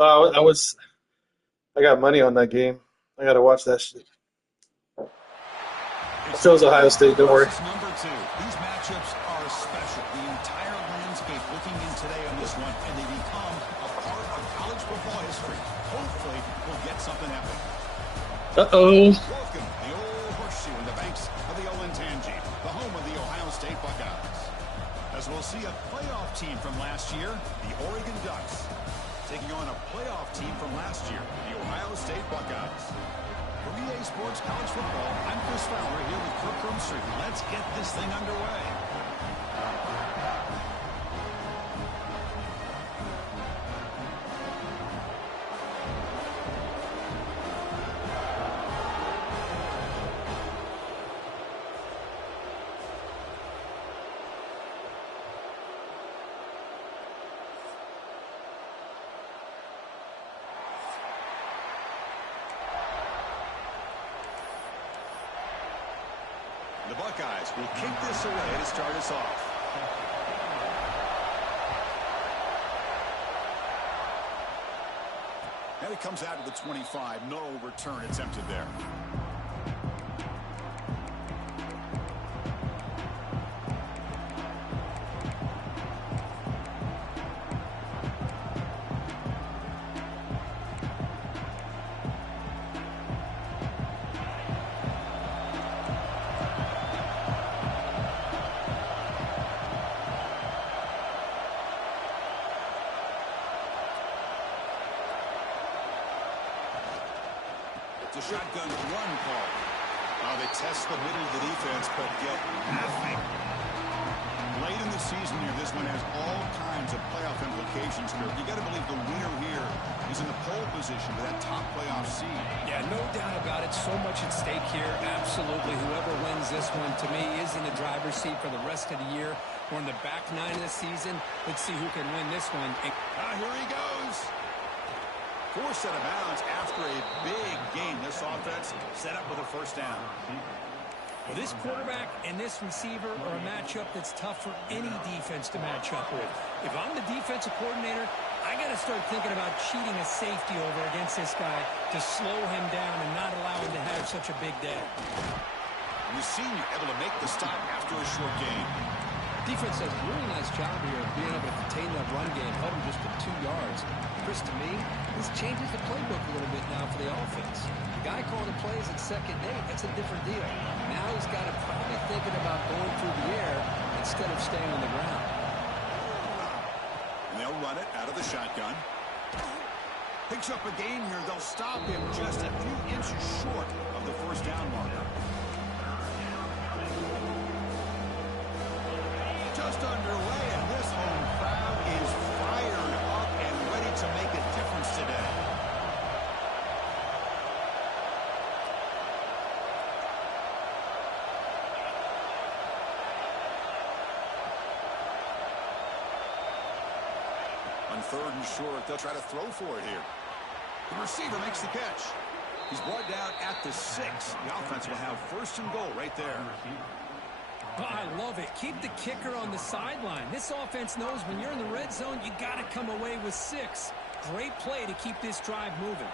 I got money on that game. I got to watch that shit. I It's chose number Ohio one State. Don't worry. versus number two. These matchups are special. The entire landscape looking in today on this one, and they become a part of college football history. Hopefully, we'll get something epic. Uh-oh. Welcome, the old horseshoe in the banks of the Olentangy, the home of the Ohio State Buckeyes. As we'll see a playoff team from last year, the Oregon Ducks, taking on a playoff team from last year, the Ohio State Buckeyes. For EA Sports College Football, I'm Chris Fowler here with Kirk Rumstreet. Let's get this thing underway. The Buckeyes will kick this away to start us off. And it comes out to the 25. No return attempted there. It's a shotgun run call. They test the middle of the defense, but get nothing. Late in the season here, this one has all kinds of playoff implications, Kirk. You got to believe the winner here is in the pole position for that top playoff seed. Yeah, no doubt about it. So much at stake here. Absolutely. Whoever wins this one, to me, is in the driver's seat for the rest of the year. We're in the back nine of the season. Let's see who can win this one. Here he goes. Forced out of bounds after a big game. This offense set up with a first down. Well, this quarterback and this receiver are a matchup that's tough for any defense to match up with. If I'm the defensive coordinator, I got to start thinking about cheating a safety over against this guy to slow him down and not allow him to have such a big day. And the senior able to make the stop after a short game. Defense does a really nice job here of being able to contain that run game, held him just to 2 yards. Chris, to me, this changes the playbook a little bit now for the offense. The guy calling the plays at second and 8, that's a different deal. Now he's got to probably thinking about going through the air instead of staying on the ground. And they'll run it out of the shotgun. Picks up a gain here. They'll stop him just a few inches short of the first down marker. Just underway, and this home crowd is fired up and ready to make a difference today. On third and short, they'll try to throw for it here. The receiver makes the catch. He's brought down at the 6. The offense will have first and goal right there. Oh, I love it. Keep the kicker on the sideline. This offense knows when you're in the red zone, you got to come away with 6. Great play to keep this drive moving.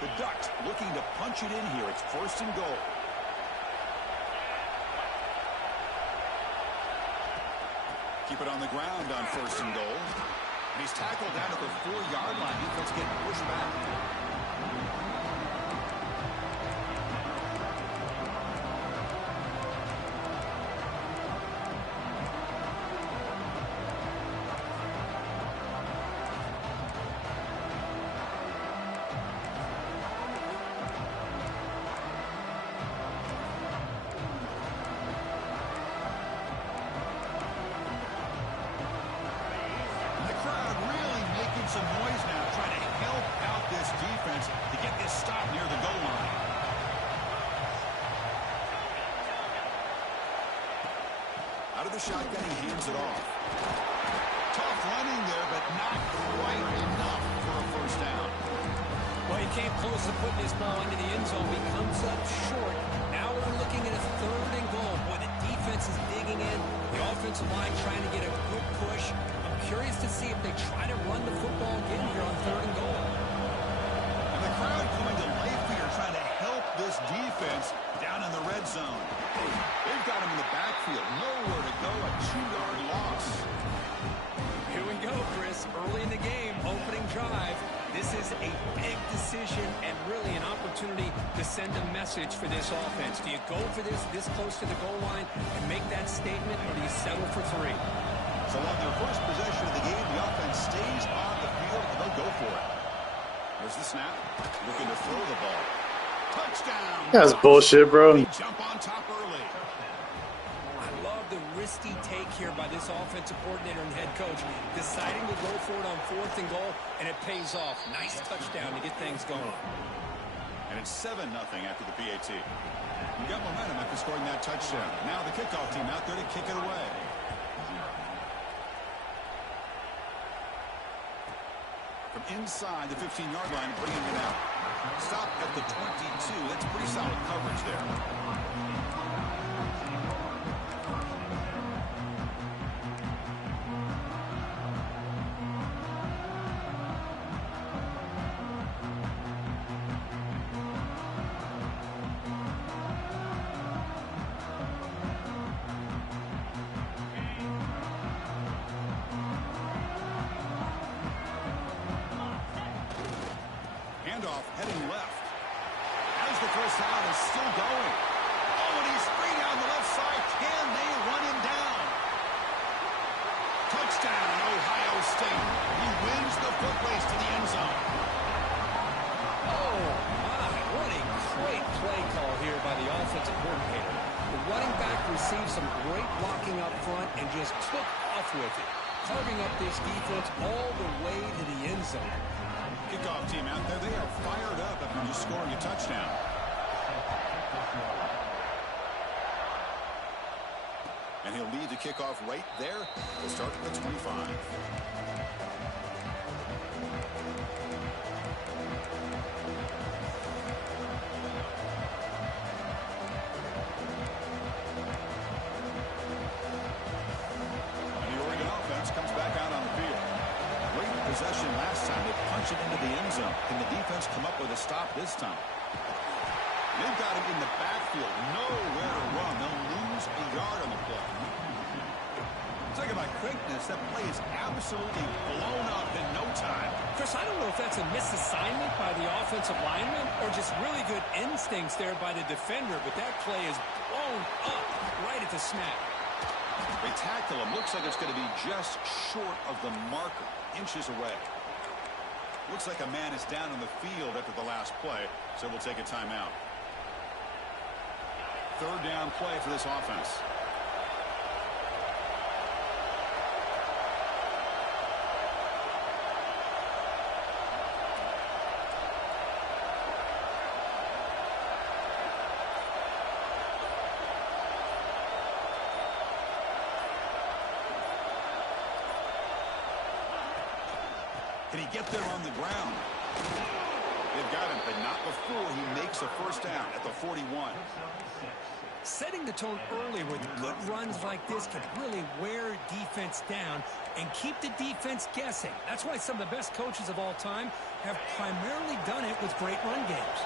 The Ducks looking to punch it in here. It's first and goal. Keep it on the ground on first and goal. And he's tackled down at the 4-yard line. Defense getting pushed back. Some noise now, trying to help out this defense to get this stop near the goal line. Out of the shotgun, he hands it off. Tough running there, but not quite enough for a first down. Well, he came close to putting his ball into the end zone. He comes up short. Now we're looking at a third and goal. Boy, the defense is digging in. The offensive line trying to get a good push. A curious to see if they try to run the football again here on 3rd and goal. And the crowd coming to life here, trying to help this defense down in the red zone. They've got him in the backfield. Nowhere to go. A 2-yard loss. Here we go, Chris. Early in the game, opening drive. This is a big decision and really an opportunity to send a message for this offense. Do you go for this close to the goal line and make that statement, or do you settle for 3? So on their first possession of the game, the offense stays on the field, and they'll go for it. There's the snap. Looking to throw the ball. Touchdown. That's bullshit, bro. They jump on top early. I love the risky take here by this offensive coordinator and head coach, deciding to go for it on 4th and goal, and it pays off. Nice touchdown to get things going. And it's 7-0 after the PAT. You got momentum after scoring that touchdown. Now the kickoff team out there to kick it away. From inside the 15-yard line, bringing it out. Stop at the 22. That's pretty solid coverage there. Handoff heading left. As the first down is still going. Oh, and he's free down the left side. Can they run him down? Touchdown, Ohio State. He wins the foot race to the end zone. Oh, my. What a great play call here by the offensive coordinator. The running back received some great blocking up front and just took off with it, carving up this defense all the way to the end zone. Kickoff team out there, they are fired up after just scoring a touchdown. And he'll lead the kickoff right there. We'll start at the 25. And the Oregon offense comes back out on the field. Great possession last time. They punch it into the end zone. Can the defense come up with a stop this time? They've got him in the backfield. Nowhere to run. They'll lose a yard on the play. Talk about quickness. That play is absolutely blown up in no time. Chris, I don't know if that's a misassignment by the offensive lineman or just really good instincts there by the defender, but that play is blown up right at the snap. They tackle him. Looks like it's going to be just short of the marker, inches away. Looks like a man is down on the field after the last play, so we'll take a timeout. 3rd down play for this offense. Can he get there on the ground? They've got him, but not before he makes a first down at the 41. Setting the tone early with good runs like this can really wear defense down and keep the defense guessing. That's why some of the best coaches of all time have primarily done it with great run games.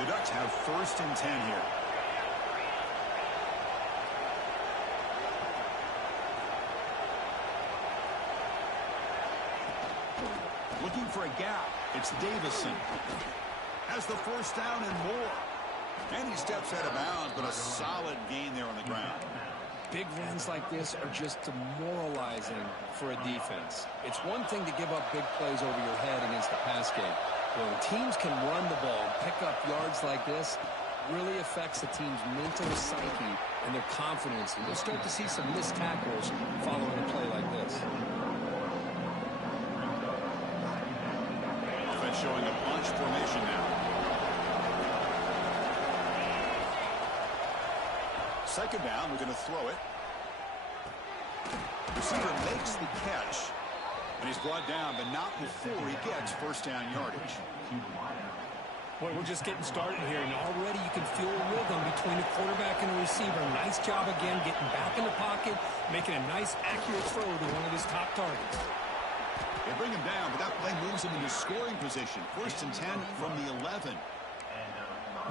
The Ducks have 1st and 10 here. Looking for a gap. It's Davison. Has the first down and more. And he steps out of bounds, but a solid gain there on the ground. Big runs like this are just demoralizing for a defense. It's one thing to give up big plays over your head against the pass game. When teams can run the ball and pick up yards like this, really affects the team's mental psyche and their confidence. And you'll start to see some missed tackles following a play like this. Offense showing a bunch formation now. 2nd down, we're going to throw it. Receiver makes the catch. And he's brought down, but not before he gets first down yardage. Boy, we're just getting started here, and already you can feel a rhythm between the quarterback and the receiver. Nice job again getting back in the pocket, making a nice, accurate throw to one of his top targets. They bring him down, but that play moves him into scoring position. 1st and 10 from the 11.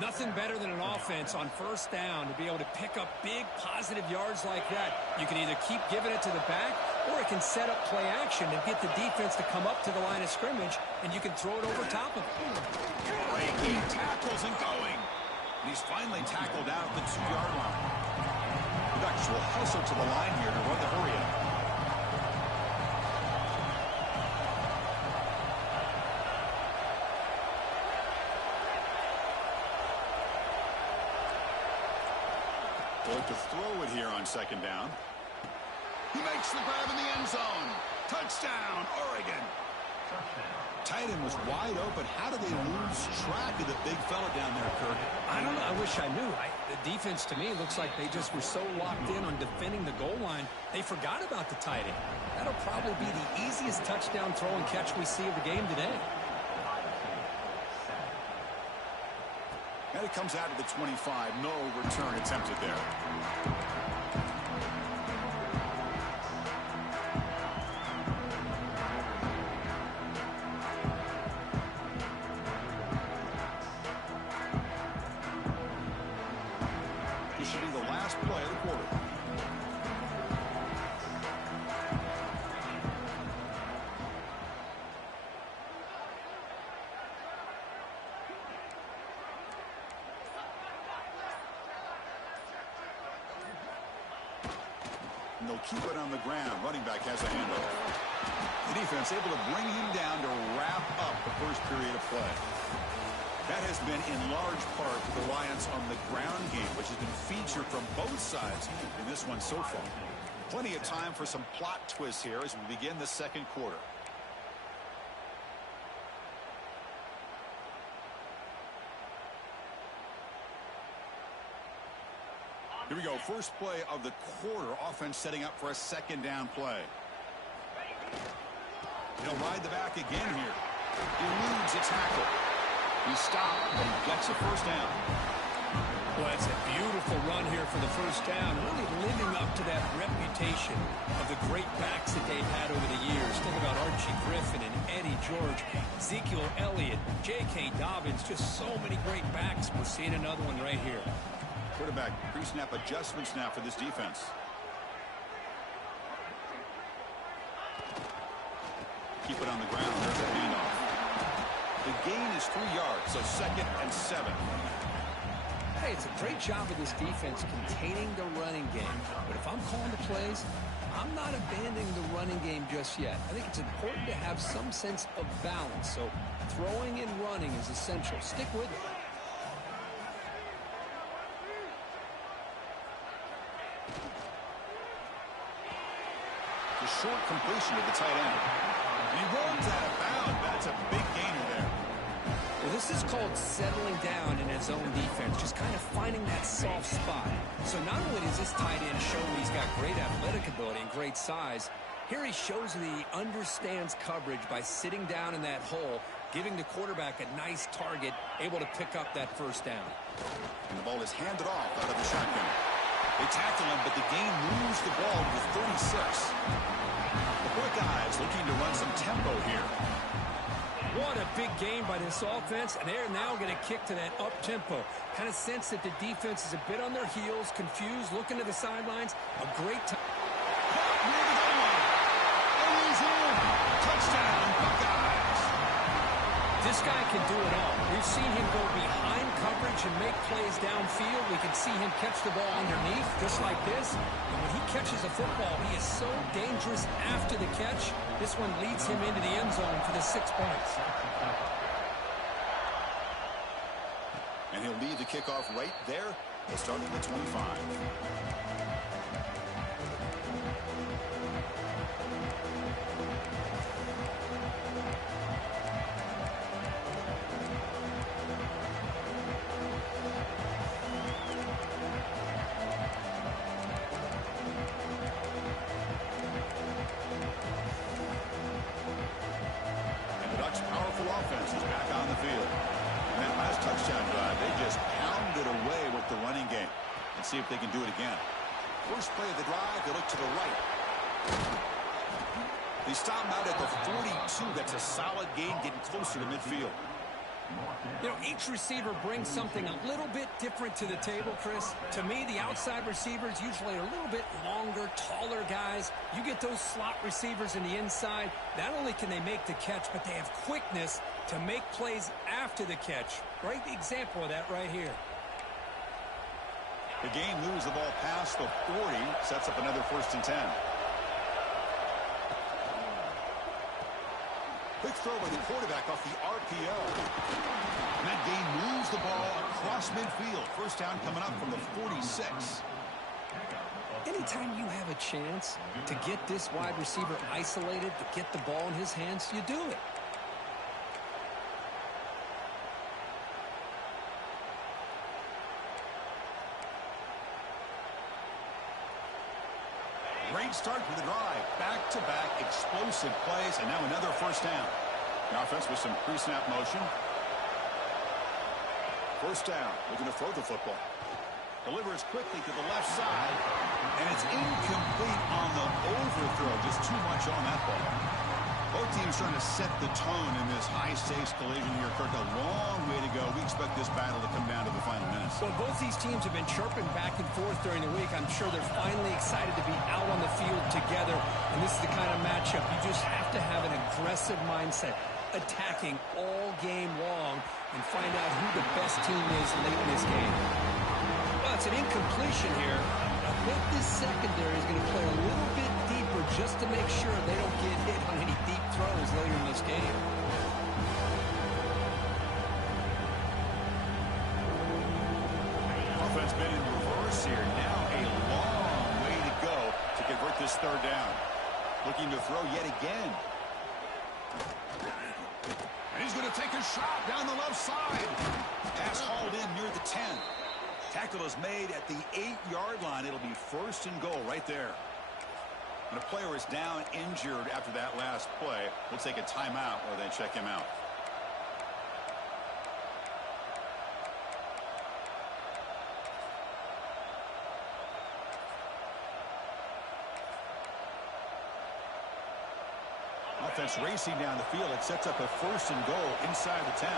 Nothing better than an offense on 1st down to be able to pick up big, positive yards like that. You can either keep giving it to the back, or it can set up play action and get the defense to come up to the line of scrimmage, and you can throw it over top of it. Breaking tackles and going. And he's finally tackled out at the 2-yard line. The Ducks will hustle to the line here to run the hurry up. Going to throw it here on 2nd down. He makes the grab in the end zone. Touchdown, Oregon. Tight end was wide open. How did they lose track of the big fella down there, Kirk? I don't know. I wish I knew. The defense, to me, looks like they just were so locked in on defending the goal line, they forgot about the tight end. That'll probably be the easiest touchdown throw and catch we see of the game today. And it comes out of the 25. No return attempted there. This should be the last play of the quarter. And they'll keep it on the ground. Running back has a handoff. The defense able to bring him down to wrap up the 1st period of play. That has been in large part the reliance on the ground game, which has been featured from both sides in this one so far. Plenty of time for some plot twists here as we begin the 2nd quarter. Here we go. 1st play of the quarter. Offense setting up for a 2nd down play. He'll ride the back again here. He eludes a tackle. He stopped and gets a 1st down. Well, it's a beautiful run here for the 1st down, really living up to that reputation of the great backs that they've had over the years. Think about Archie Griffin and Eddie George, Ezekiel Elliott, J.K. Dobbins, just so many great backs. We're seeing another one right here. Quarterback pre-snap adjustments now for this defense. Keep it on the ground. There's a handoff. The gain is 3 yards, so 2nd and 7. Hey, it's a great job of this defense containing the running game. But if I'm calling the plays, I'm not abandoning the running game just yet. I think it's important to have some sense of balance. So throwing and running is essential. Stick with it. The short completion to the tight end. He runs out of bounds. That's a big gainer there. Well, this is called settling down in his own defense, just kind of finding that soft spot. So not only does this tight end show he's got great athletic ability and great size, here he shows that he understands coverage by sitting down in that hole, giving the quarterback a nice target, able to pick up that 1st down. And the ball is handed off out of the shotgun. They tackle him, but the gain moves the ball to the 36. The Buckeyes looking to run some tempo here. What a big game by this offense, and they're now going to kick to that up-tempo. Kind of sense that the defense is a bit on their heels, confused, looking to the sidelines. A great time. Touchdown, Buckeyes. This guy can do it all. We've seen him go behind coverage and make plays downfield. We can see him catch the ball underneath, just like this. And when he catches a football, he is so dangerous after the catch. This one leads him into the end zone for the 6 points. And he'll lead the kickoff right there, starting at 25. Offense is back on the field. That last touchdown drive, they just pounded away with the running game. Let's see if they can do it again. First play of the drive, they look to the right. They stop him out at the 42. That's a solid gain, getting closer to midfield. You know, each receiver brings something a little bit different to the table, Chris. To me, the outside receivers usually are a little bit longer, taller guys. You get those slot receivers in the inside, not only can they make the catch, but they have quickness to make plays after the catch. Great example of that right here. The game moves the ball past the 40, sets up another 1st and 10. Quick throw by the quarterback off the RPO. And that game moves the ball across midfield. First down coming up from the 46. Anytime you have a chance to get this wide receiver isolated, to get the ball in his hands, you do it. Great start for the drive. Back-to-back explosive plays, and now another 1st down. The offense with some pre-snap motion. 1st down, looking to throw the football. Delivers quickly to the left side, and it's incomplete on the overthrow. Just too much on that ball. Both teams trying to set the tone in this high-stakes collision here. Kirk, a long way to go. We expect this battle to come down to the final minutes. Well, both these teams have been chirping back and forth during the week. I'm sure they're finally excited to be out on the field together. And this is the kind of matchup you just have to have an aggressive mindset, attacking all game long and find out who the best team is late in this game. Well, it's an incompletion here. I think this secondary is going to play a little bit deeper just to make sure they don't get hit on any deep throws later in this game. Offense been in reverse here. Now a long way to go to convert this 3rd down. Looking to throw yet again. And he's going to take a shot down the left side. Pass hauled in near the 10. Tackle is made at the 8-yard line. It'll be 1st and goal right there. And a player is down injured after that last play. We'll take a timeout or then check him out. Offense racing down the field. It sets up a 1st and goal inside the 10.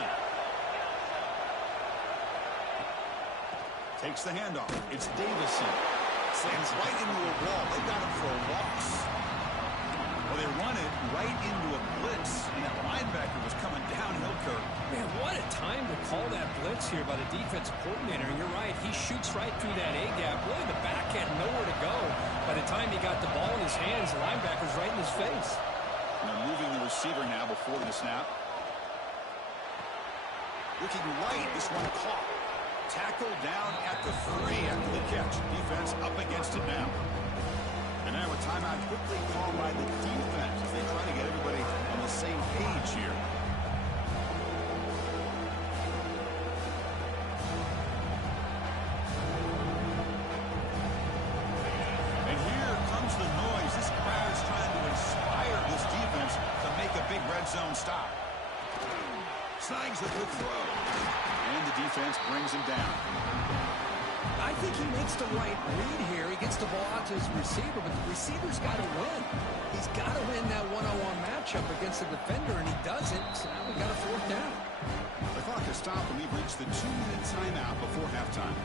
Takes the handoff. It's Davison. Slams right into a wall. They got him for a loss. Well, they run it right into a blitz, and that linebacker was coming downhill, Kirk. Man, what a time to call that blitz here by the defensive coordinator. And you're right, he shoots right through that A-gap. Really, the back had nowhere to go. By the time he got the ball in his hands, the linebacker's right in his face. And they're moving the receiver now before the snap. Looking right, this one caught. Tackled down at the 3 after the catch. Defense up against it now. And now a timeout quickly called by the defense as they try to get everybody on the same page here. And here comes the noise. This crowd is trying to inspire this defense to make a big red zone stop. Snags a good throw. And the defense brings him down. I think he makes the right read here. He gets the ball out to his receiver, but the receiver's got to win. He's got to win that one-on-one matchup against the defender, and he doesn't. So now we got a 4th down. The clock has stopped, and we've reached the 2-minute timeout before halftime.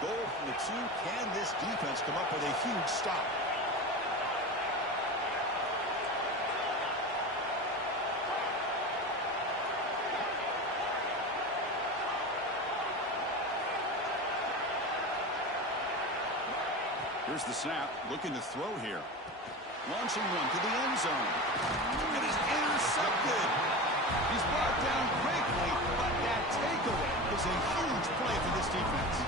Goal from the 2. Can this defense come up with a huge stop? Here's the snap. Looking to throw here. Launching one to the end zone. It is intercepted. He's brought down quickly, but that takeaway is a huge play for this defense.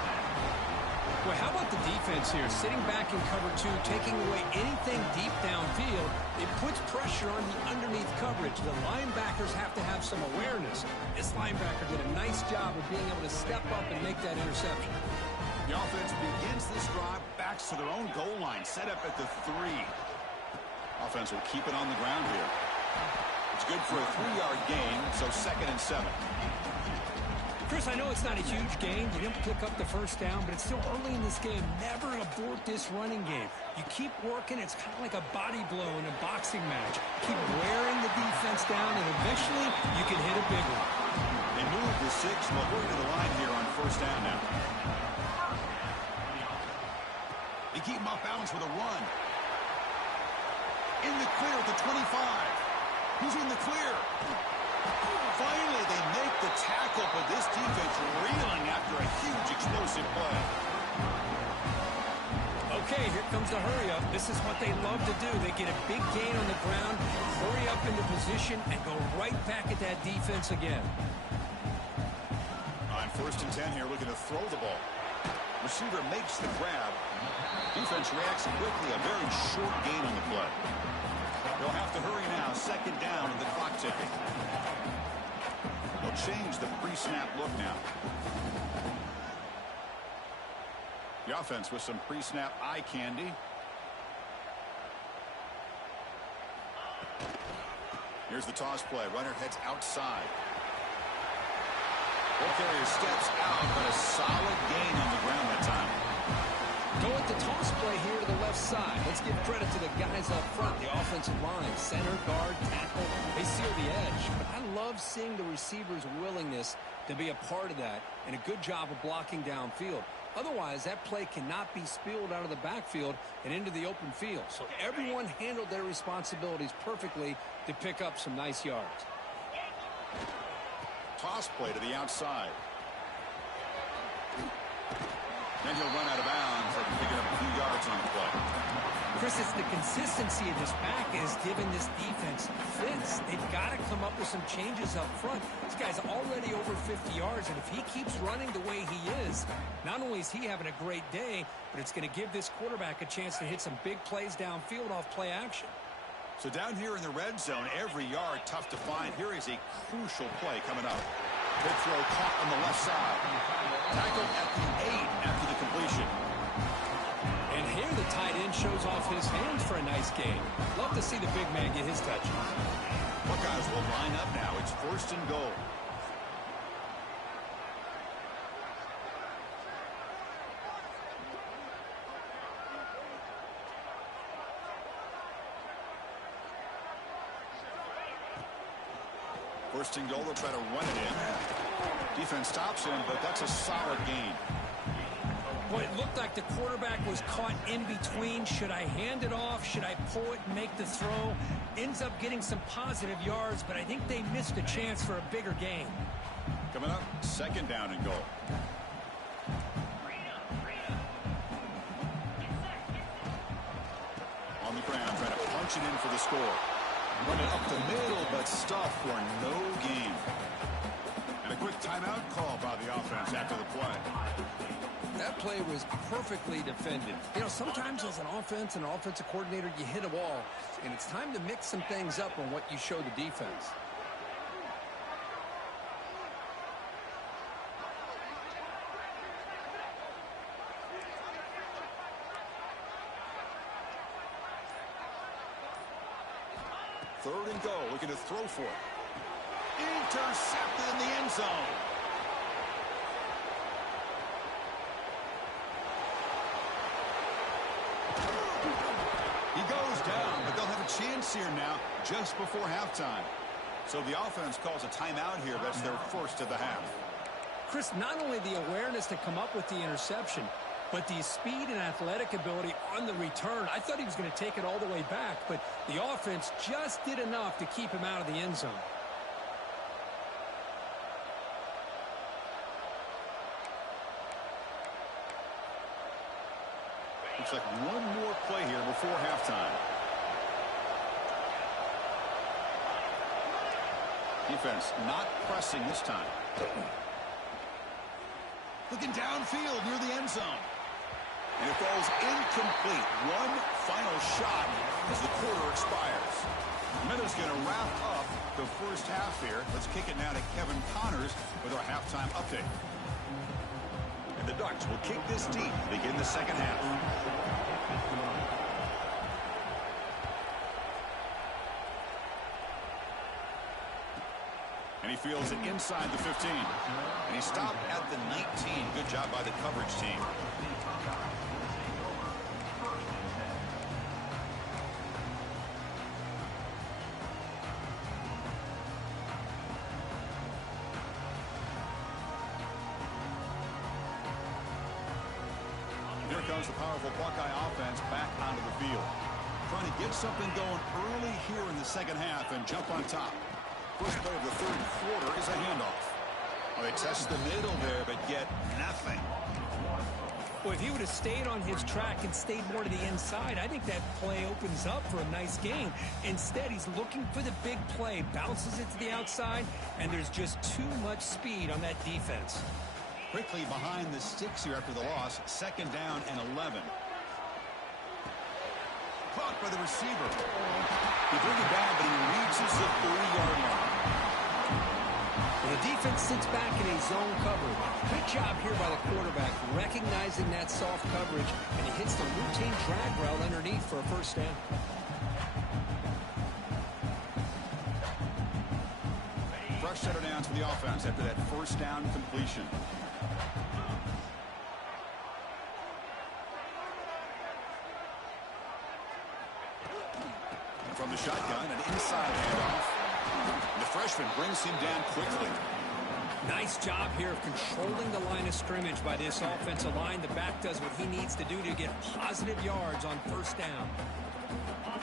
Well, how about the defense here? Sitting back in cover 2, taking away anything deep downfield. It puts pressure on the underneath coverage. The linebackers have to have some awareness. This linebacker did a nice job of being able to step up and make that interception. The offense begins this drive, backs to their own goal line, set up at the 3. Offense will keep it on the ground here. It's good for a 3-yard gain, so 2nd and 7. Chris, I know it's not a huge gain. You didn't pick up the first down, but it's still early in this game. Never abort this running game. You keep working. It's kind of like a body blow in a boxing match. Keep wearing the defense down, and eventually you can hit a big one. They move the 6. They'll go to the line here on 1st down now. They keep him off balance with a run. In the clear at the 25. Who's in the clear? Finally, they make the tackle, but this defense reeling after a huge explosive play. Okay, here comes the hurry up. This is what they love to do. They get a big gain on the ground, hurry up into position, and go right back at that defense again. On 1st and 10 here, looking to throw the ball. Receiver makes the grab. Defense reacts quickly. A very short gain on the play. They'll have to hurry now. 2nd down and the clock ticking. They'll change the pre-snap look now. The offense with some pre-snap eye candy. Here's the toss play. Runner heads outside. Ball carrier steps out, but a solid gain on the ground that time. Go with the toss play here to the left side. Let's give credit to the guys up front, the offensive line, center, guard, tackle. They seal the edge. But I love seeing the receiver's willingness to be a part of that and a good job of blocking downfield. Otherwise, that play cannot be spilled out of the backfield and into the open field. So everyone handled their responsibilities perfectly to pick up some nice yards. Toss play to the outside. Then he'll run out of bounds after picking up a few yards on the play. Chris, it's the consistency of this back is giving this defense fits. They've got to come up with some changes up front. This guy's already over 50 yards, and if he keeps running the way he is, not only is he having a great day, but it's going to give this quarterback a chance to hit some big plays downfield off play action. So down here in the red zone, every yard tough to find. Here is a crucial play coming up. Big throw caught on the left side. Tackled at the 8 after the completion. And here the tight end shows off his hands for a nice game. Love to see the big man get his touches. Buckeyes will line up now. It's 1st and goal. First and goal, they'll try to run it in. Defense stops him, but that's a solid gain. Well, it looked like the quarterback was caught in between. Should I hand it off? Should I pull it and make the throw? Ends up getting some positive yards, but I think they missed a chance for a bigger gain. Coming up, 2nd down and goal. On the ground, trying to punch it in for the score. Running up the middle, but stuffed for no gain. And a quick timeout call by the offense after the play. That play was perfectly defended. You know, sometimes as an offense and an offensive coordinator, you hit a wall, and it's time to mix some things up on what you show the defense. Third and goal, looking to throw for it. Intercepted in the end zone. He goes down, but they'll have a chance here now just before halftime. So the offense calls a timeout here. That's their first of the half. Chris, not only the awareness to come up with the interception, but the speed and athletic ability on the return. I thought he was going to take it all the way back, but the offense just did enough to keep him out of the end zone. Looks like one more play here before halftime. Defense not pressing this time. Looking downfield near the end zone. And it falls incomplete. One final shot as the quarter expires. Minutes going to wrap up the first half here. Let's kick it now to Kevin Connors with our halftime update. And The Ducks will kick this deep to begin the second half. And he fields it inside the 15. And he stopped at the 19. Good job by the coverage team. Here comes the powerful Buckeye offense back onto the field. Trying to get something going early here in the second half and jump on top. First play of the third quarter is a handoff. Well, they test the middle there, but get nothing. Well, if he would have stayed on his track and stayed more to the inside, I think that play opens up for a nice game. Instead, he's looking for the big play, bounces it to the outside, and there's just too much speed on that defense. Quickly behind the sticks here after the loss. Second down and 11. Caught by the receiver. He took it down, but he reaches the 30-yard line. Well, the defense sits back in a zone cover. Good job here by the quarterback, recognizing that soft coverage, and he hits the routine drag route underneath for a first down. Fresh set of downs for the offense after that first down completion. From the shotgun, an inside handoff. The freshman brings him down quickly. Nice job here of controlling the line of scrimmage by this offensive line. The back does what he needs to do to get positive yards on first down.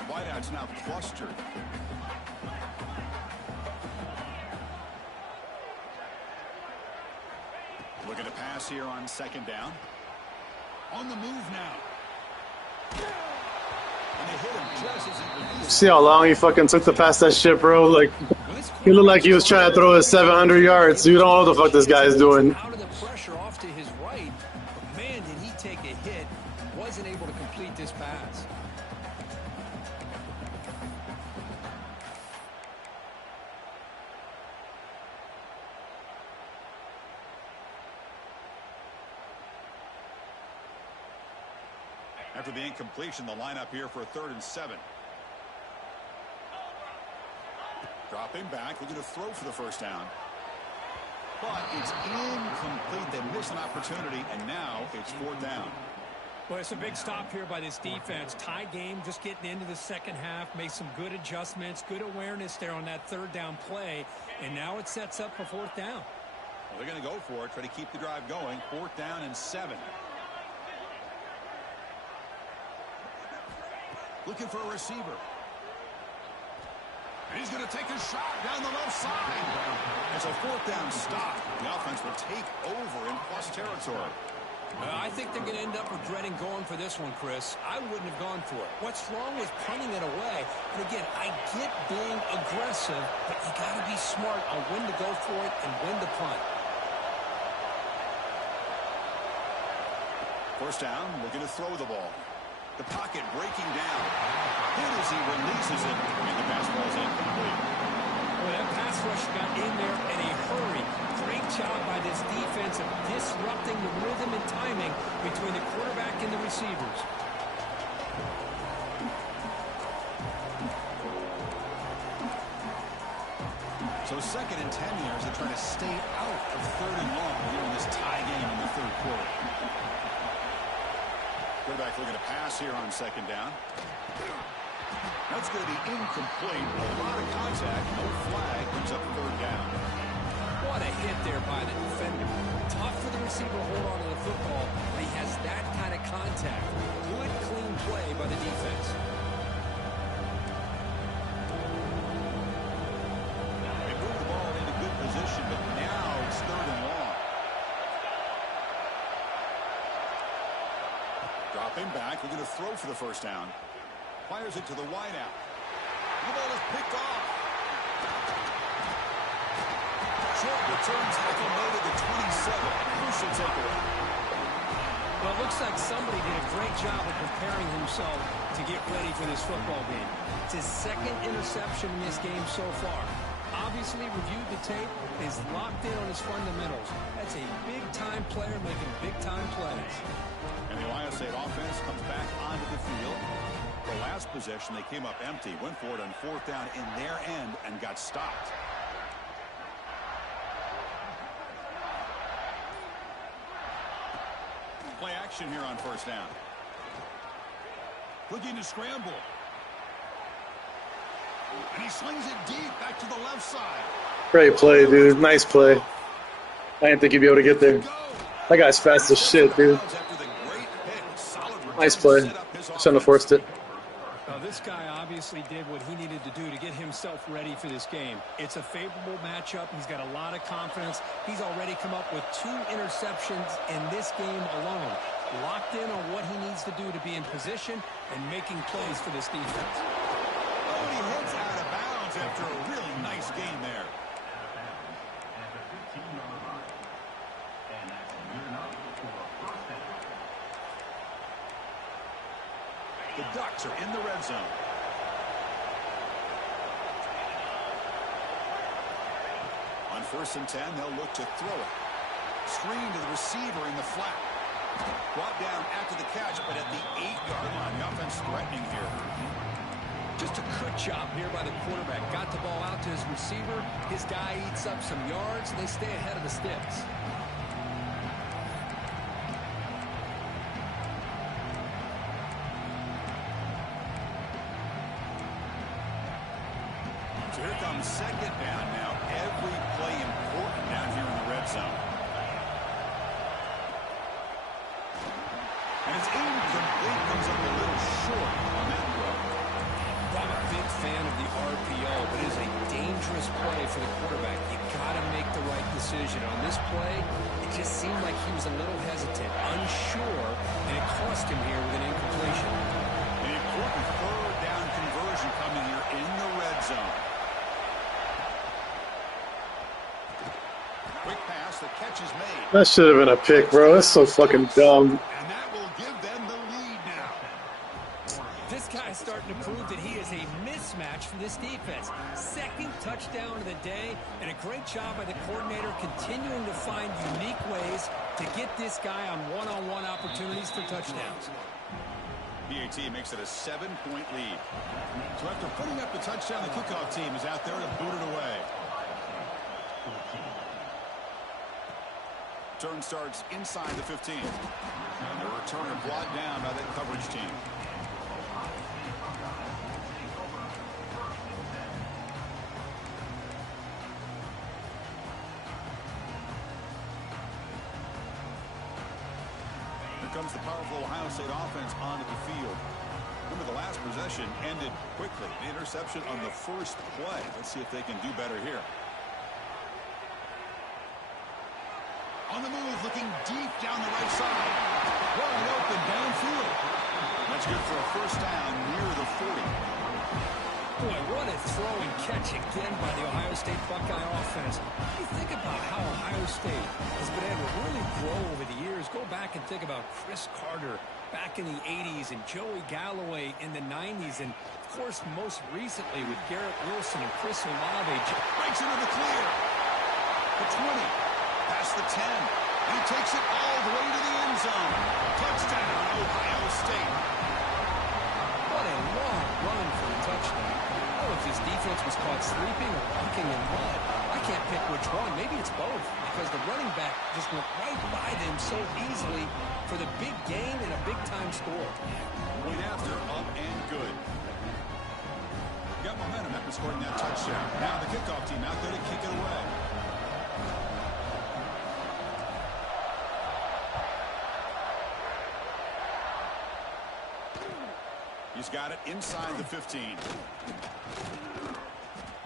Wideout's now clustered. Looking to pass here on second down. On the move now. And they hit him just as he released. See how long he fucking took to pass that shit, bro? Like, he looked like he was trying to throw his 700 yards. You don't know what the fuck this guy is doing. Out of the pressure off to his right. But man, did he take a hit. Wasn't able to complete this pass. After the incompletion, the lineup here for a 3rd and 7. Dropping back, looking to throw for the first down. But it's incomplete. They missed an opportunity, and now it's 4th down. Well, it's a big stop here by this defense. Tie game, just getting into the second half. Made some good adjustments, good awareness there on that 3rd down play. And now it sets up for 4th down. Well, they're going to go for it, try to keep the drive going. 4th down and 7. Looking for a receiver. And he's going to take a shot down the left side. It's a 4th down stop. The offense will take over in plus territory. I think they're going to end up regretting going for this one, Chris. I wouldn't have gone for it. What's wrong with punting it away? And again, I get being aggressive, but you got to be smart on when to go for it and when to punt. First down, looking to throw the ball. The pocket breaking down. Hit as he releases it, and the pass ball is incomplete. Well, that pass rush got in there in a hurry. Great job by this defense of disrupting the rhythm and timing between the quarterback and the receivers. So 2nd and 10 here as they try to stay out of 3rd and long here in this tie game in the 3rd quarter. Quarterback looking to pass here on 2nd down. That's going to be incomplete. A lot of contact. No flag. Brings up 3rd down. What a hit there by the defender. Tough for the receiver to hold on to the football, but he has that kind of contact. Good, clean play by the defense. They moved the ball into good position, but now it's 3rd and long. Dropping back, looking to throw for the first down. Fires it to the wideout. The ball is picked off. Short return tackle made at the 27. Crucial takeaway. Well, it looks like somebody did a great job of preparing himself to get ready for this football game. It's his 2nd interception in this game so far. obviously reviewed the tape, is locked in on his fundamentals. That's a big-time player making big-time plays. And the Ohio State offense comes back onto the field. The last possession, they came up empty, went for it on 4th down in their end and got stopped. Play action here on 1st down. Looking to scramble. And he slings it deep back to the left side. Great play, dude. Nice play. I didn't think he'd be able to get there. That guy's fast as shit, dude. Nice play. Shouldn't have forced it. Well, this guy obviously did what he needed to do to get himself ready for this game. It's a favorable matchup. He's got a lot of confidence. He's already come up with 2 interceptions in this game alone. Locked in on what he needs to do to be in position and making plays for this defense. Oh, and he heads out of bounds after a really nice game there. The Ducks are in the red zone. On 1st and 10, they'll look to throw it. Screen to the receiver in the flat. Brought down after the catch, but at the 8-yard line. The offense threatening here. Just a good job here by the quarterback. Got the ball out to his receiver. His guy eats up some yards, and they stay ahead of the sticks. So here comes 2nd down now. Every play important down here in the red zone. And it's incomplete. Comes up a little short on that throw. I'm a big fan of the RPO, but it is a dangerous play for the quarterback. You got to make the right decision. On this play, it just seemed like he was a little hesitant, unsure, and it cost him here with an incompletion. An important 3rd down conversion coming here in the red zone. Quick pass, the catch is made. That should have been a pick, bro. That's so fucking dumb. And that will give them the lead now. This guy's starting to prove that he is a mismatch for this defense. 2nd touchdown of the day, and a great job by the coordinator continuing to find unique ways to get this guy on one-on-one opportunities for touchdowns. BAT makes it a 7-point lead. So after putting up the touchdown, the kickoff team is out there to boot it away. Turn starts inside the 15. And the returner brought down by that coverage team. Here comes the powerful Ohio State offense onto the field. Remember, the last possession ended quickly. The interception on the first play. Let's see if they can do better here. On the move, looking deep down the right side. Wide open downfield. That's good for a 1st down near the 40. Boy, what a throw and catch again by the Ohio State Buckeye offense. You think about how Ohio State has been able to really grow over the years. Go back and think about Chris Carter back in the 80s and Joey Galloway in the 90s. And, of course, most recently with Garrett Wilson and Chris Olave. Breaks into the clear. The 20. Past the 10. And he takes it all the way to the end zone. Touchdown, Ohio State. What a long run for a touchdown. I don't know if his defense was caught sleeping or walking in mud. I can't pick which one. Maybe it's both, because the running back just went right by them so easily for the big gain and a big-time score. Point after, up and good. Got momentum after scoring that touchdown. Now the kickoff team out there to kick it away. He's got it inside the 15. And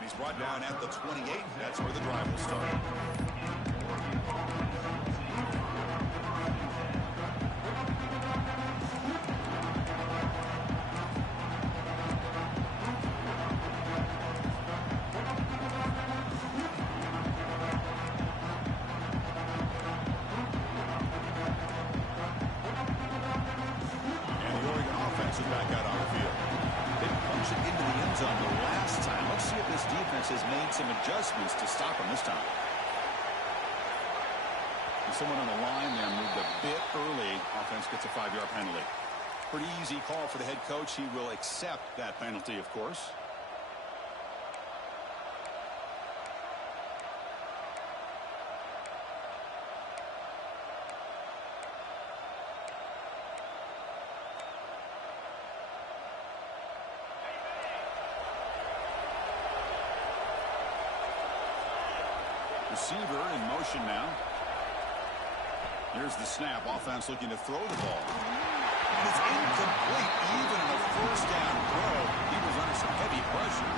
he's brought down at the 28. That's where the drive will start. some adjustments to stop him this time. And someone on the line there moved a bit early. Offense gets a 5-yard penalty. Pretty easy call for the head coach. He will accept that penalty, of course. Receiver in motion now. Here's the snap. Offense looking to throw the ball. And it's incomplete. Even in a first down throw, he was under some heavy pressure.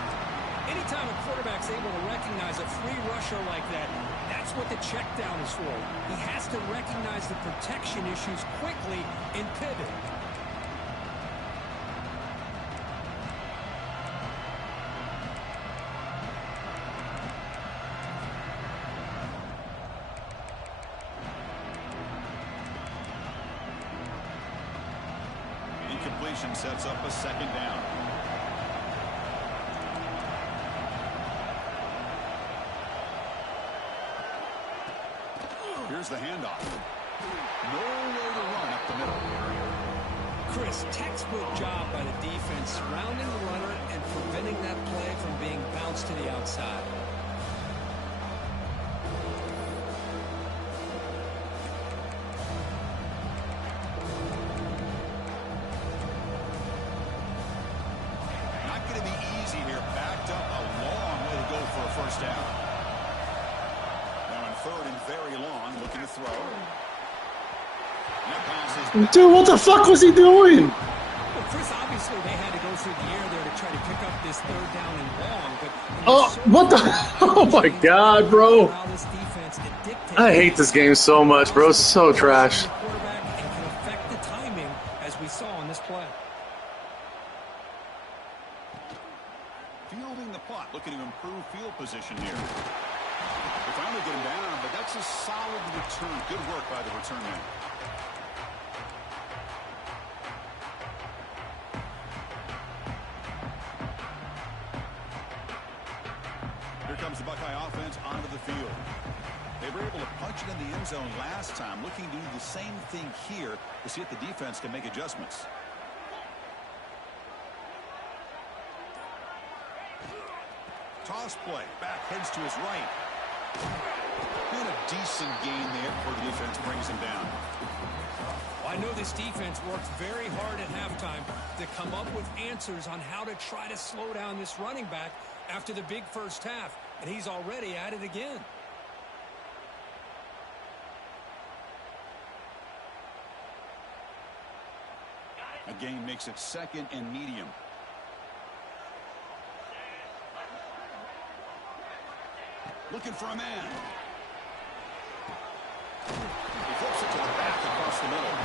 Anytime a quarterback's able to recognize a free rusher like that, that's what the check down is for. He has to recognize the protection issues quickly and pivot. Incompletion sets up a second down. Here's the handoff. No way to run up the middle. Chris, textbook job by the defense surrounding the runner and preventing that play from being bounced to the outside. Not going to be easy here. Backed up a long way to go for a first down. Now in third and very long, looking to throw. And that pass is Dude, what the fuck was he doing? Well, Chris, obviously they had to go through the air there to try to pick up this third down and long. But Oh, what the? Oh my God, bro. I hate this game so much, bro. It's so trash. Quarterback and can affect the timing, as we saw on this play. fielding the punt, looking to improve field position here. They finally get him down, but that's a solid return. Good work by the return man. Here comes the Buckeye offense onto the field. They were able to punch it in the end zone last time, looking to do the same thing here to see if the defense can make adjustments. Toss play. Back heads to his right. Been a decent gain there before the defense brings him down. Well, I know this defense worked very hard at halftime to come up with answers on how to try to slow down this running back after the big first half, and he's already at it again. Again makes it second and medium. Looking for a man. He flips it to the back across the middle.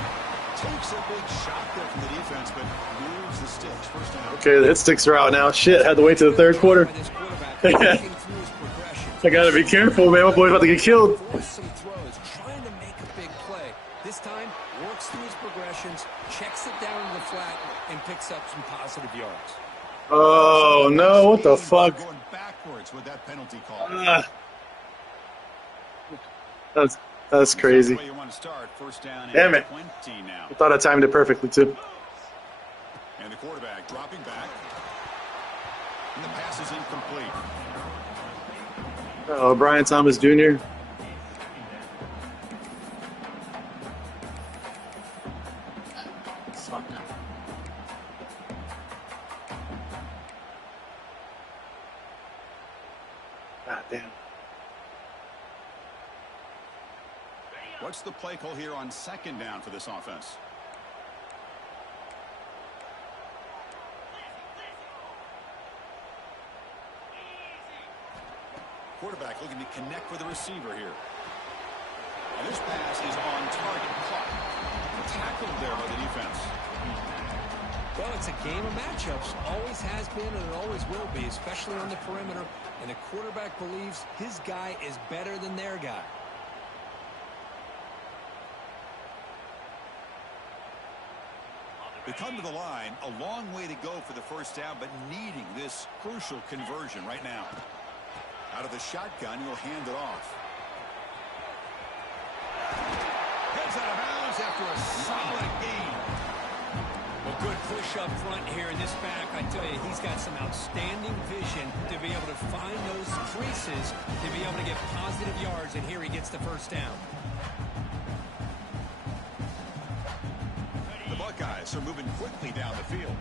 Takes a big shot there from the defense, but moves the sticks. First down. Okay, the hit sticks are out now. Shit, had to wait till the third quarter. I gotta be careful, man. My boy's about to get killed. Some throws, trying to make a big play. This time, works through his progressions, checks it down to the flat, and picks up some positive yards. Oh no! What the fuck? Going backwards with that penalty call. That's crazy. Where you want to start. First down Damn it! 20 now. I thought I timed it perfectly too. And the quarterback dropping back. And the pass is incomplete. Oh, Brian Thomas Jr. Fuck. God damn. What's the play call here on second down for this offense? Quarterback looking to connect with the receiver here. And this pass is on target. Caught. Tackled there by the defense. Well, it's a game of matchups. Always has been and it always will be, especially on the perimeter. And the quarterback believes his guy is better than their guy. They come to the line, a long way to go for the first down, but needing this crucial conversion right now. Out of the shotgun, he'll hand it off. Gets out of bounds after a solid gain. Well, good push up front here in this back. I tell you, he's got some outstanding vision to be able to find those creases, to be able to get positive yards, and here he gets the first down. The Buckeyes are moving quickly down the field.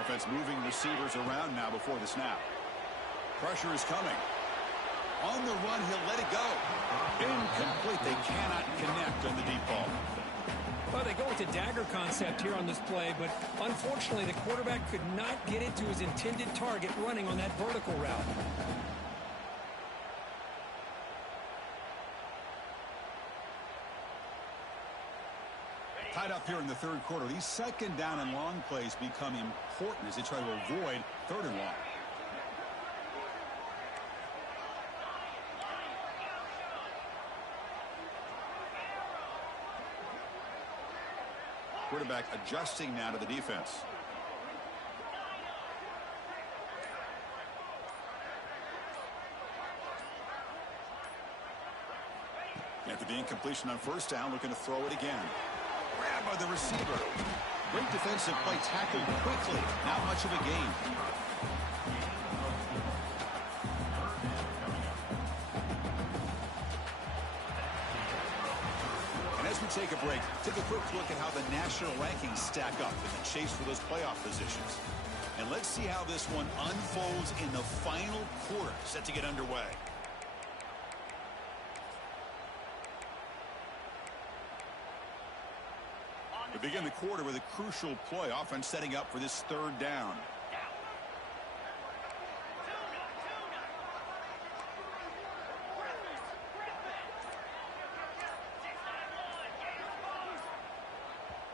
Offense moving receivers around now before the snap. Pressure is coming. On the run, he'll let it go. Incomplete. They cannot connect on the deep ball. Well, they go with the dagger concept here on this play, but unfortunately the quarterback could not get it to his intended target running on that vertical route. Tied up here in the third quarter. These second down and long plays become important as they try to avoid third and long. Quarterback adjusting now to the defense. After the incompletion on first down, looking to throw it again. Grab by the receiver. Great defensive play, tackled quickly. Not much of a gain. And as we take a break, take a quick look at how the national rankings stack up in the chase for those playoff positions. And let's see how this one unfolds in the final quarter set to get underway. We begin the quarter with a crucial play, offense setting up for this third down.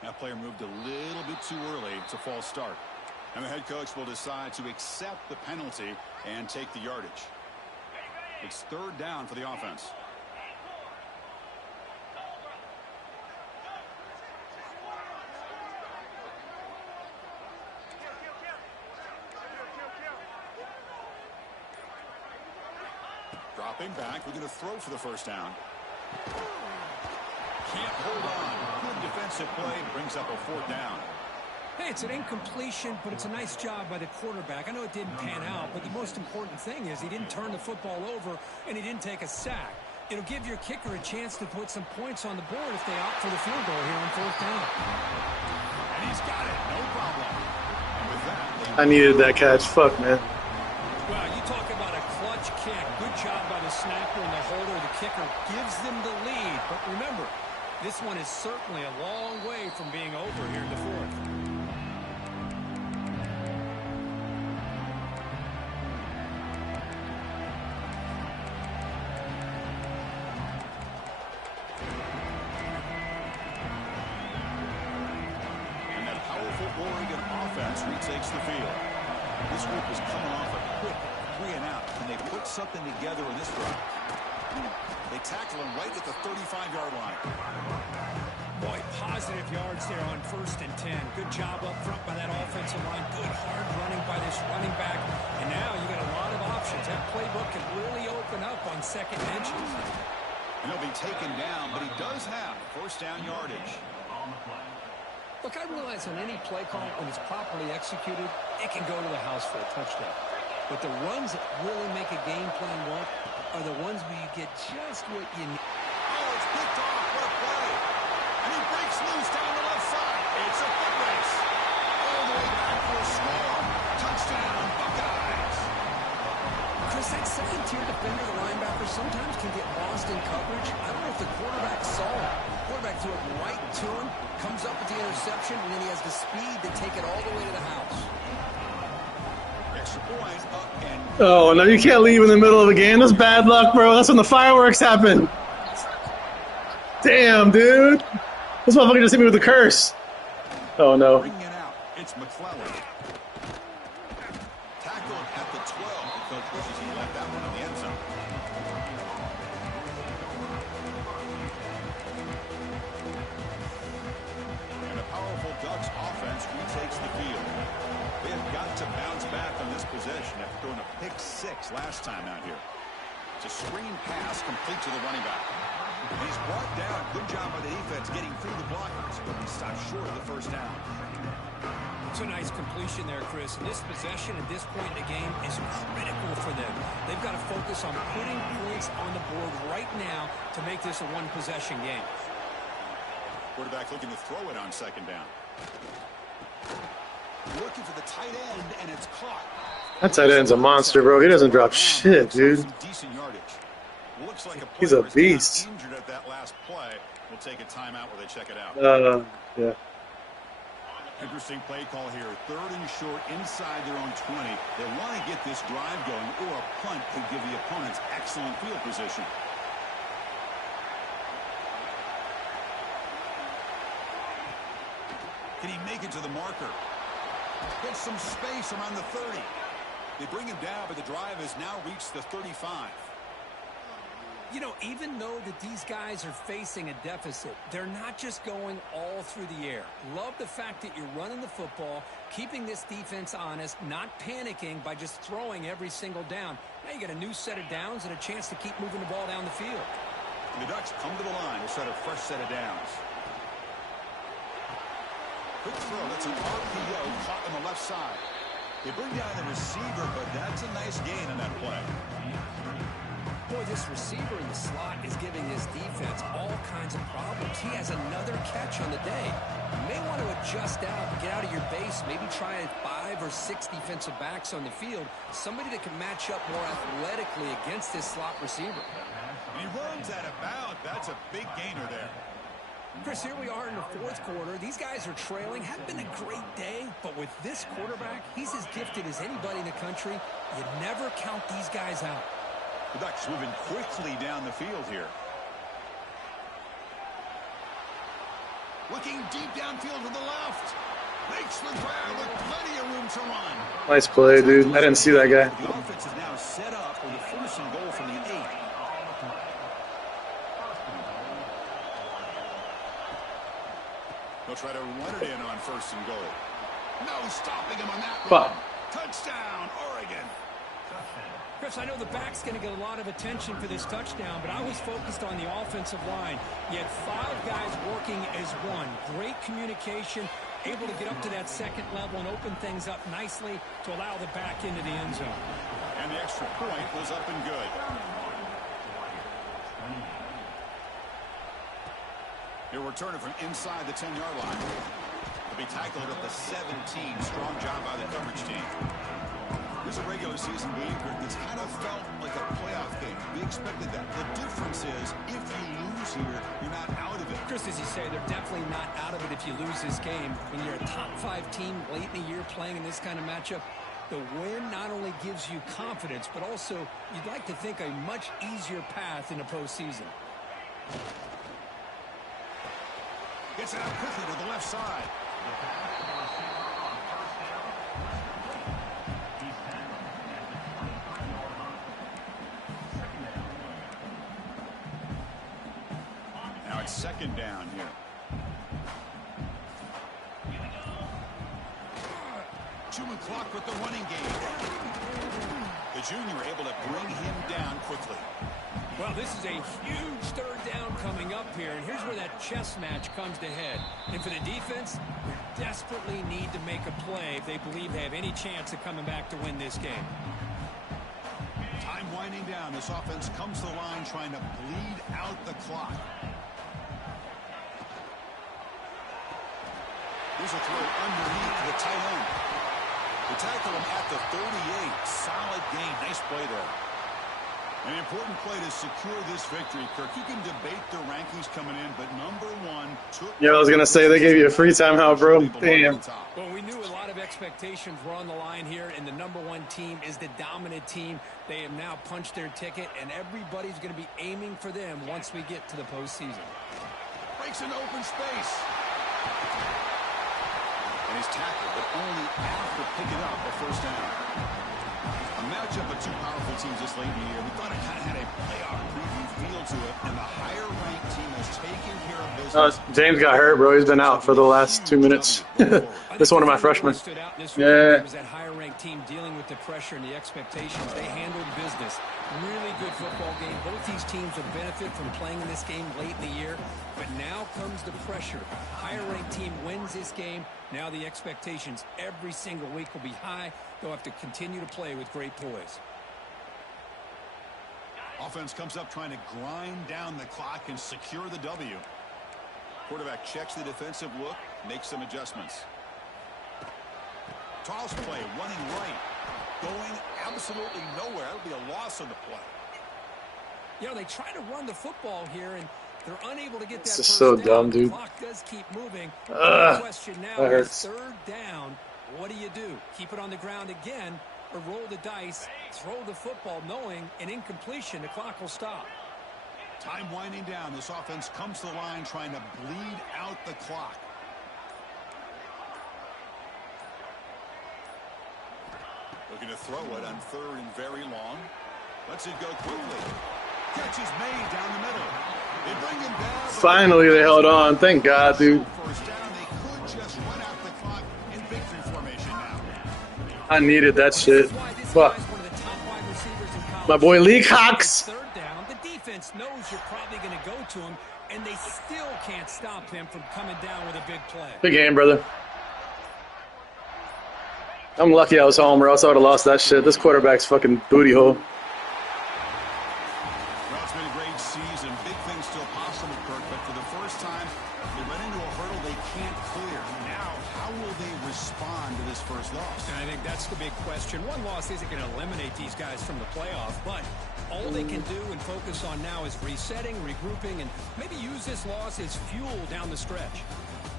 That player moved a little bit too early. It's a false start. And the head coach will decide to accept the penalty and take the yardage. It's third down for the offense. Dropping back, we're going to throw for the first down. Can't hold on. Good defensive play, brings up a fourth down. Hey, it's an incompletion, but it's a nice job by the quarterback. I know it didn't pan out, but the most important thing is he didn't turn the football over and he didn't take a sack. It'll give your kicker a chance to put some points on the board if they opt for the field goal here on fourth down. And he's got it, no problem. And with that, I needed that catch. Fuck, man. Well, you talk about a clutch kick. Good job by the snapper and the holder. The kicker gives them the lead. But remember, this one is certainly a long way from being over here in the fourth. and that powerful Oregon offense retakes the field. This group is coming off a quick 3-and-out. Can they put something together in this drive? They tackle him right at the 35-yard line. Boy, positive yards there on 1st and 10. Good job up front by that offensive line. Good hard running by this running back. And now you got a lot of options. That playbook can really open up on second inches. And he'll be taken down, but he does have first down yardage. Look, I realize on any play call, when it's properly executed, it can go to the house for a touchdown. But the runs that really make a game plan work are the ones where you get just what you need. Oh, it's picked off. What a play. And he breaks loose down the left side. It's a foot race. All the way back for a score. Touchdown, Buckeyes. Chris, that second-tier defender, the linebacker, sometimes can get lost in coverage. I don't know if the quarterback saw it. The quarterback threw it right to him, comes up with the interception, and then he has the speed to take it all the way to the house. Extra point up and Oh, no, you can't leave in the middle of a game. That's bad luck, bro. That's when the fireworks happen. Damn, dude. This motherfucker just hit me with a curse. Oh, no. bringing it out. It's McClellan. Tackled at the 12. The coach wishes he left that one in the end zone. And a powerful Ducks offense retakes the field. They have got to bounce throwing a pick 6 last time out here. It's a screen pass complete to the running back. And he's brought down. Good job by the defense getting through the blockers, but he stopped short of the first down. It's a nice completion there, Chris. And this possession at this point in the game is critical for them. They've got to focus on putting points on the board right now to make this a one-possession game. Quarterback looking to throw it on second down. Looking for the tight end, and it's caught. That tight end's a monster, bro. He doesn't drop shit, dude. Decent yardage. Looks like He's a beast. Injured at that last play. We'll take a timeout where they check it out. Yeah. Interesting play call here. 3rd and short inside their own 20. They want to get this drive going, or a punt could give the opponents excellent field position. Can he make it to the marker? Gets some space around the 30. They bring him down, but the drive has now reached the 35. You know, even though that these guys are facing a deficit, they're not just going all through the air. Love the fact that you're running the football, keeping this defense honest, not panicking by just throwing every single down. Now you got a new set of downs and a chance to keep moving the ball down the field. And the Ducks come to the line to set a fresh set of downs. Quick throw. That's an RPO caught on the left side. They bring down the receiver, but that's a nice gain on that play. Boy, this receiver in the slot is giving his defense all kinds of problems. He has another catch on the day. You may want to adjust out, get out of your base, maybe try 5 or 6 defensive backs on the field, somebody that can match up more athletically against this slot receiver. And he runs out of bounds. That's a big gainer there. Chris, here we are in the 4th quarter. These guys are trailing. Hadn't been a great day, but with this quarterback, he's as gifted as anybody in the country. You never count these guys out. The Ducks moving quickly down the field here. Looking deep downfield to the left. Makes the grab with plenty of room to run. Nice play, dude. I didn't see that guy. The offense is now set up with a 1st and goal from the 8. They'll try to run it in on 1st and goal. No stopping him on that run. Touchdown, Oregon. Chris, I know the back's going to get a lot of attention for this touchdown, but I was focused on the offensive line. You had 5 guys working as one. Great communication, able to get up to that 2nd level and open things up nicely to allow the back into the end zone. And the extra point was up and good. He'll return it from inside the 10-yard line. He'll be tackled at the 17. Strong job by the coverage team. This is a regular season game that's kind of felt like a playoff game. We expected that. The difference is, if you lose here, you're not out of it. Chris, as you say, they're definitely not out of it if you lose this game. When you're a top 5 team late in the year playing in this kind of matchup, the win not only gives you confidence, but also you'd like to think a much easier path in the postseason. Gets it out quickly to the left side. Now it's 2nd down here. Chewing clock with the running game. The junior able to bring him down quickly. Well, this is a huge 3rd down coming up here, and here's where that chess match comes to head. And for the defense, they desperately need to make a play if they believe they have any chance of coming back to win this game. Time winding down. This offense comes to the line trying to bleed out the clock. Here's a throw underneath the tight end. They tackle him at the 38. Solid gain. Nice play there. An important play to secure this victory, Kirk. You can debate the rankings coming in, but number 1 took... Yeah, I was going to say, they gave you a free timeout, bro. Damn. Well, we knew a lot of expectations were on the line here, and the number 1 team is the dominant team. They have now punched their ticket, and everybody's going to be aiming for them once we get to the postseason. Breaks an open space. And he's tackled, but only after picking up a 1st down. A matchup of 2 powerful teams this late in the year. We thought it kind of had a playoff preview feel to it, and the higher-ranked team has taken care of business. James got hurt, bro. He's been out for the last 2 minutes. This is one of my freshmen. Yeah. That higher-ranked team dealing with the pressure and the expectations. They handled business. Really good football game. Both these teams will benefit from playing in this game late in the year. But now comes the pressure. A higher-ranked team wins this game. Now the expectations every single week will be high. They'll have to continue to play with great poise. Offense comes up trying to grind down the clock and secure the W. Quarterback checks the defensive look, makes some adjustments. Toss play, running right, going absolutely nowhere. That'll be a loss on the play. You know, they try to run the football here, and they're unable to get that This is first so down. dumb, The dude. clock does keep moving. The question now that is hurts. third down. What do you do? Keep it on the ground again, or roll the dice, throw the football, knowing an incompletion, the clock will stop. Time winding down. This offense comes to the line trying to bleed out the clock. Looking to throw it on third and very long. Lets it go quickly. Catch is made down the middle. They bring him down. Finally, they held on. Thank God, dude. First down. They could just run out the clock in victory formation now. I needed that shit. Fuck. My boy Lee Cox. Third down, the defense knows you're probably going to go to him, and they still can't stop him from coming down with a big play. Big game, brother. I'm lucky I was home, or else I would have lost that shit. This quarterback's fucking booty hole. Well, it's been a great season. Big things still possible, Kirk, but for the first time, they run into a hurdle they can't clear. Now, how will they respond to this first loss? And I think that's the big question. One loss isn't going to eliminate these guys from the playoff, but all they can do and focus on now is resetting, regrouping, and maybe use this loss as fuel down the stretch.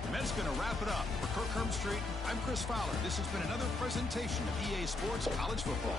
And that's going to wrap it up. For Kirk Herbstreit, I'm Chris Fowler. This has been another presentation of EA Sports College Football.